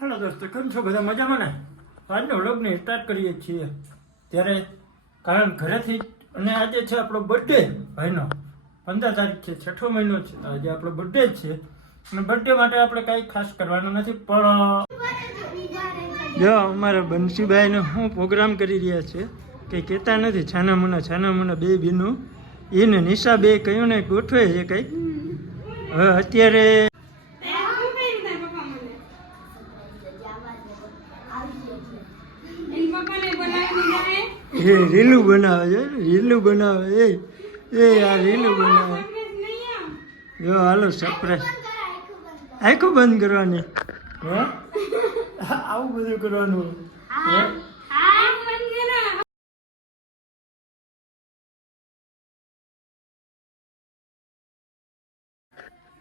Hello દોસ્તો, કેમ છો બધા? મજામાં ને? આજનો વ્લોગને સ્ટાર્ટ કરીએ છીએ ત્યારે કારણ ઘરેથી અને આજે છે આપણો બર્થડે ભાઈનો 15 તારીખ છે, 6ઠો મહિનો છે, આજે આપણો બર્થડે છે અને બર્થડે માટે આપણે કાંઈ ખાસ કરવાનું નથી, પણ જો અમારા બંસીભાઈનો શું પ્રોગ્રામ કરી રહ્યા છે કે કહેતા નથી. છાના મુના બે બીનું એને નિશા બે કહ્યું ને ગોઠવે છે કંઈક. હવે અત્યારે રીલું બનાવે છે, રીલું બનાવે આ રીલું બનાવે. જો હાલો સરપ્રાઈઝ આખું બંધ કરવાની. હે આવું બધું કરવાનું.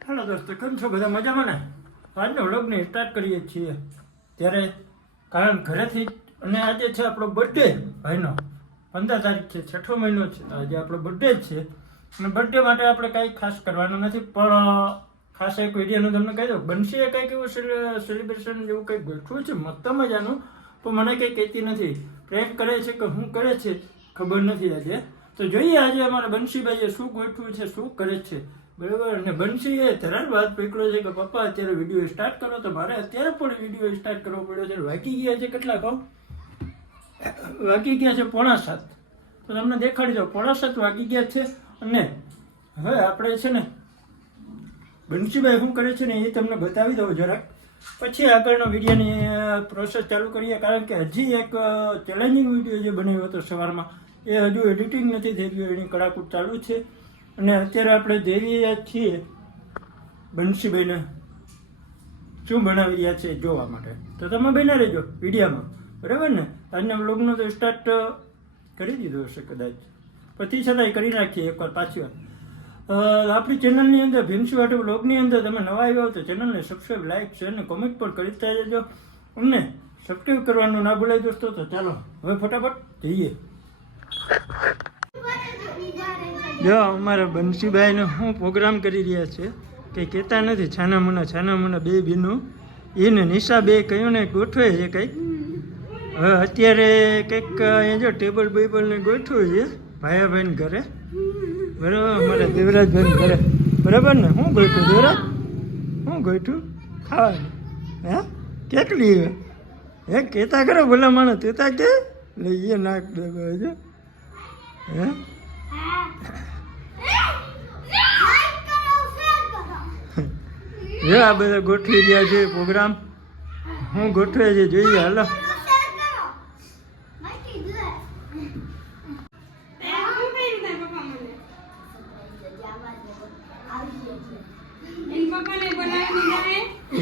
હેલો દોસ્તો, કેમ છો બધા? મજામાં ને? આજનો વ્લોગને સ્ટાર્ટ કરીએ છીએ ત્યારે કારણ ઘરેથી અને આજે છે આપણો બર્થડે ભાઈનો 15 તારીખ છે, 6ઠો મહિનો છે, આજે આપણો બર્થડે છે અને બર્થડે માટે આપણે કાંઈ ખાસ કરવાનું નથી, પણ ખાસ એક વિડીયોનું તમને કહી દઉં. બંસીએ કંઈક એવું સેલિબ્રેશન જેવું કંઈક ગોઠવું છે મસ્ત મજાનું, પણ મને કંઈ કહેતી નથી. પ્રેન્ક કરે છે કે શું કરે છે ખબર નથી આજે. તો જોઈએ આજે અમારા બંસીભાઈએ શું ગોઠવું છે, શું કરે છે, બરાબર. અને બંસીએ તરત વાત પકડ્યો છે કે પપ્પા અત્યારે વિડીયો સ્ટાર્ટ કરો, તો મારે અત્યારે પણ વિડીયો સ્ટાર્ટ કરવો પડ્યો છે. વાગી ગયા છે કેટલા કહું? વાગી ગયા છે 6:45. તો તમને દેખાડી દો, 6:45 વાગી ગયા છે. અને હવે આપણે છે ને બંસીભાઈ શું કરે છે ને એ તમને બતાવી દઉં જરાક, પછી આગળનો વિડીયોની પ્રોસેસ ચાલુ કરીએ. કારણ કે હજી એક ચેલેન્જિંગ વિડીયો જે બનાવ્યો હતો સવારમાં એ હજુ એડિટિંગ નથી થઈ ગયું, એની કડાકૂટ ચાલુ છે. અને અત્યારે આપણે જઈ રહ્યા છીએ બંસીભાઈને શું બનાવી રહ્યા છે જોવા માટે. તો તમે બના રહેજો વિડીયોમાં, બરાબર ને? આજના બ્લોગનો તો સ્ટાર્ટ કરી દીધો હશે કદાચ, પછી છતાંય કરી નાખીએ એકવાર પાછી વાર. આપણી ચેનલની અંદર ભીમસી વાટુ બ્લોગની અંદર તમે નવા આવ્યા હો તો ચેનલને સબસ્ક્રાઈબ, લાઇક, શેર અને કોમેન્ટ પણ કરતા જજો. અમને સબસ્ક્રાઈબ કરવાનું ના ભૂલાય દોસ્તો. તો ચાલો હવે ફટાફટ જઈએ. જો અમારા બંસીભાઈનો શું પ્રોગ્રામ કરી રહ્યા છે કે કહેતા નથી. છાના મુના બે બીનું એને નિશા બે કહ્યું ને ગોઠવે છે કંઈક. હવે અત્યારે કંઈક અહીંયા જો ટેબલ બેબલ ને ગોઠવું છે ભાયાભાઈને ઘરે, બરાબર. અમારા દેવરાજભાઈને ઘરે, બરાબર ને? શું ગોઠવું દેવરાજ? શું ગોઠવું ખાવાનું? હે કેટલી હે કહેતા કરો ભલા માણસ, કહેતા કે લઈએ નાક દેવા છે. હે જો આ બધા ગોઠવી રહ્યા છે પ્રોગ્રામ. હું ગોઠવે છે જોઈએ, હાલો.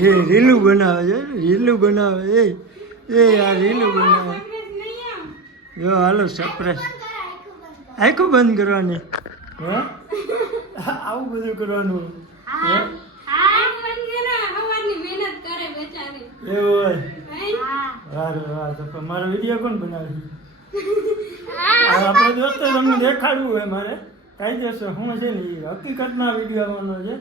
એ રીલું બનાવે છે, રીલું બનાવે આ રીલું બનાવે. જો હાલો સરપ્રાઈઝ આખું બંધ કરવાની. હે આવું બધું કરવાનું. હે એવું હોય? તો મારો વિડીયો કોણ બનાવે? આપણે દોસ્તો તમને દેખાડવું હોય મારે કાયદેસર શું છે ને એ હકીકતના વિડીયો આવવાનો છે.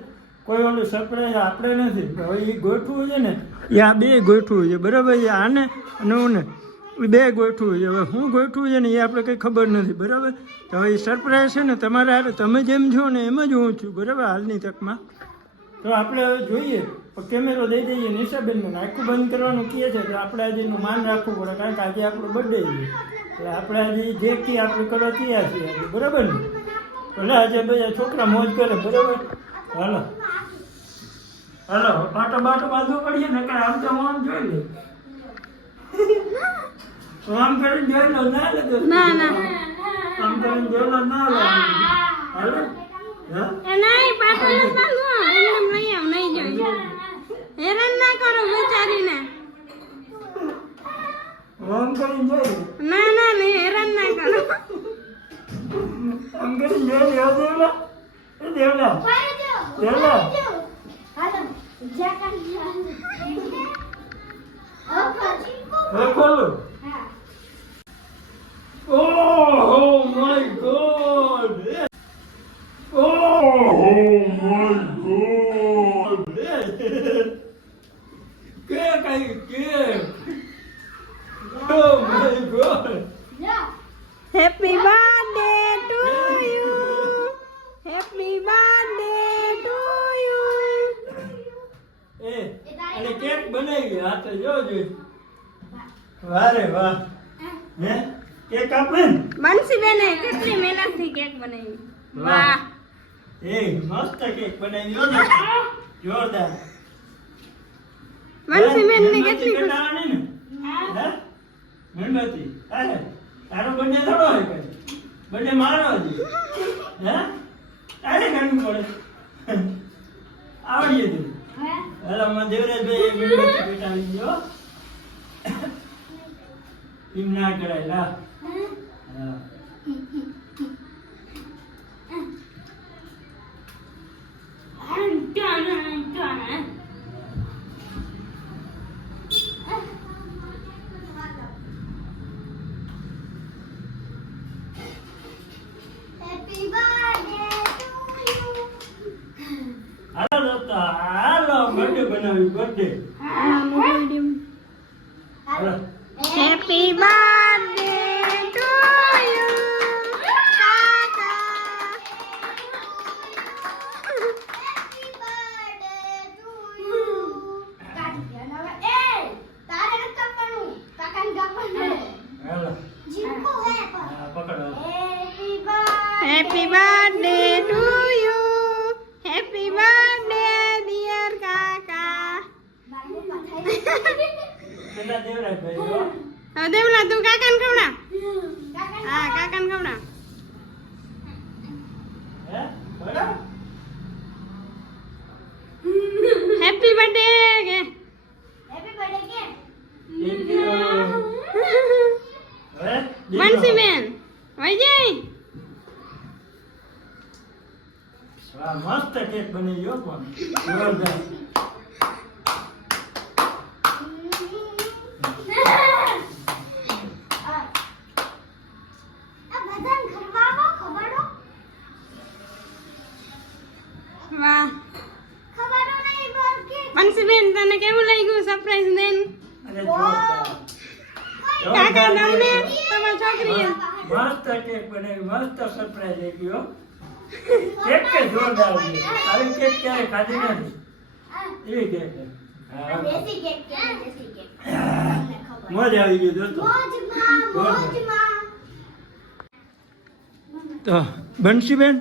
કોઈ ઓલું સરપ્રાઈઝ આપણે નથી. હવે એ ગોઠવું છે ને એ આ બે ગોઠવું છે, બરાબર. એ આને અને હું ને એ બે ગોઠવું છે. હવે શું ગોઠવું છે ને એ આપણે કંઈ ખબર નથી, બરાબર. તો હવે એ સરપ્રાઈઝ છે ને તમારે હારે તમે જેમ છો ને એમ જ હું છું, બરાબર, હાલની તકમાં. તો આપણે હવે જોઈએ, કેમેરો દઈ દઈએ નિશાબેનને, આખું બંધ કરવાનું કહે છે. તો આપણે આજે એનું માન રાખવું પડે, કારણ કે આજે આપણો બર્થડે છે. એટલે આપણે આજે જે કી આપણે કરવા તૈયાર છીએ આજે, બરાબર ને? એટલે આજે બધા છોકરા મોજ કરે, બરાબર. હાલો હાલો પાટો બાટો બાંધવું પડીએ ને, કે આમ તો આમ જોઈ લે, આમ કરીને જોઈ લો ના લે, આમ કરીને જોઈ લો ના લે. હાલો હેરાન ના કરો બેચારીને. આમ કરીને જોઈ ના હેરાન ના કરો. આમ કરીને જોઈ લે. દેવલા ખોલો. Oh my God! Oh my God! આવી cake. Oh my God. Happy birthday to you. Happy birthday to you. એ અને કેક બનાવી હાથે જોજો. વારે વાહ. હે કેક આપે ને? બંસીબેને કેટલી મહેનતથી કેક બનાવી. વાહ. એ મસ્ત કેક બનાવી જો ને. જોરદાર. બંસીબેનને કેટલી ખુશી. કટાવાની ને? હે? મીણબત્તી. અરે તારો બર્થડે થોડો હોય કઈ. બર્થડે મારો હજી. હે? તારે કરવું પડે. આવડીએ તું. હેલો માં દેવરાજભાઈ મીણબત્તી પેટાવી જો. એમ ના કરાય લા. હા. હાલો દોસ્તો હાલો બર્થડે બનાવી બર્થડે. હાલો. હેપી બર્થડે ટુ યુ કાકા. હાલો. હા પકડો. Happy birthday to you. Happy birthday dear કાકા. પેલા દેવરાજભાઈ જો. હવે દેવલા તું કાકાને ખવડા. હા કાકાને ખવડા. હે બરાબર. હેપી બર્થડે કે હવે બંસીબેન વૈજય. વાહ મસ્ત કેક બની ગયો પણ જોરદાર. વાહ બંસીબેન તને કેવું લાગ્યું સરપ્રાઈઝ દેન? અરે જોરદાર. કાકા જોરદાર તમને કેક. તમારી છોકરીએ મસ્ત કેક બનાવી મસ્ત સરપ્રાઈઝ આપ્યો. કેક કે જોરદાર છે. આવી કેક ક્યારે ખાધી નથી. એવી કેક છે. હા. મોજ આવી ગઈ દોસ્તો. તો બંસીબેન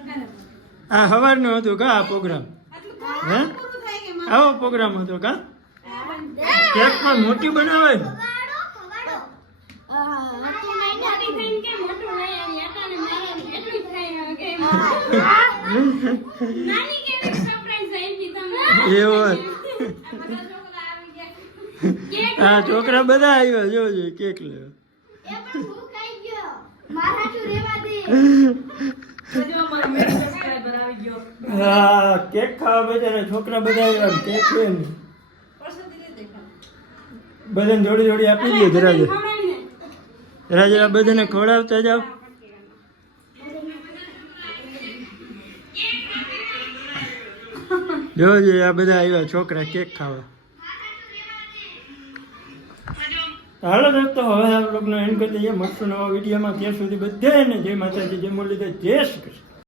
આ સવારનો હતો કા આ પ્રોગ્રામ? હે આવો પ્રોગ્રામ હતો કા? કેક પણ મોટી બનાવે ને? એવો હા છોકરા બધા આવ્યા જોજો કેક લેવા. હા કેક ખાવા બધા છોકરા બધા આવ્યા કેક લે ને બધાને જોડી જોડી આપી દઈએ જરા જરા બધાને ખવડાવતા જાવ. જોજો આ બધા આવ્યા છોકરા કેક ખાવા. હાલો દોસ્તો હવે આ બ્લોગનો એન્ડ કરી દઈએ. મળશું નવા વિડીયોમાં. ત્યાં સુધી બધાને જય માતાજી જય મુરલીધર જય શ્રી કૃષ્ણ.